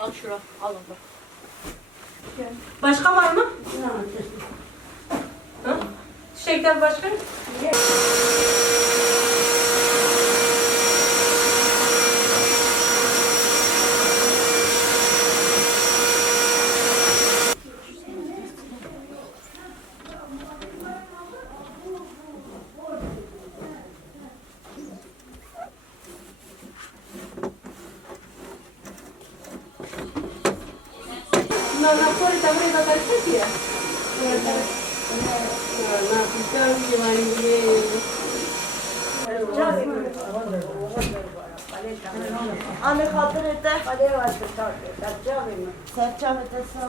Al şura. Al bak. Başka var mı? Ha? Çiçekler başka? No, no, fuori da voi da tarifia. No, no, piccoli rimani Ami hatır eder. Serçam eder.